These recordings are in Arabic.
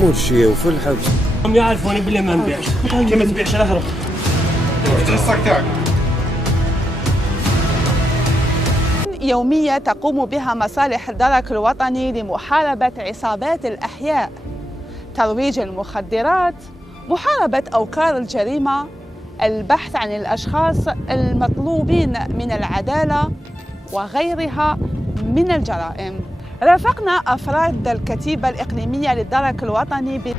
مو شيء وفي الحبس. هم يعرفوني باللي ما نبيعش. كيف ما تبيعش الاخر؟ يومية تقوم بها مصالح الدرك الوطني لمحاربة عصابات الأحياء، ترويج المخدرات، محاربة أوكار الجريمة، البحث عن الأشخاص المطلوبين من العدالة وغيرها من الجرائم. رافقنا أفراد الكتيبة الإقليمية للدرك الوطني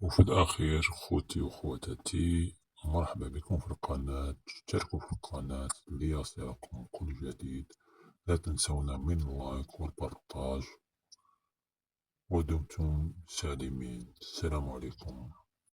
وفي الأخير خوتي وخواتاتي، مرحبا بكم في القناة. اشتركوا في القناة ليصلكم كل جديد. لا تنسونا من اللايك والبارتاج، ودمتم سالمين. السلام عليكم.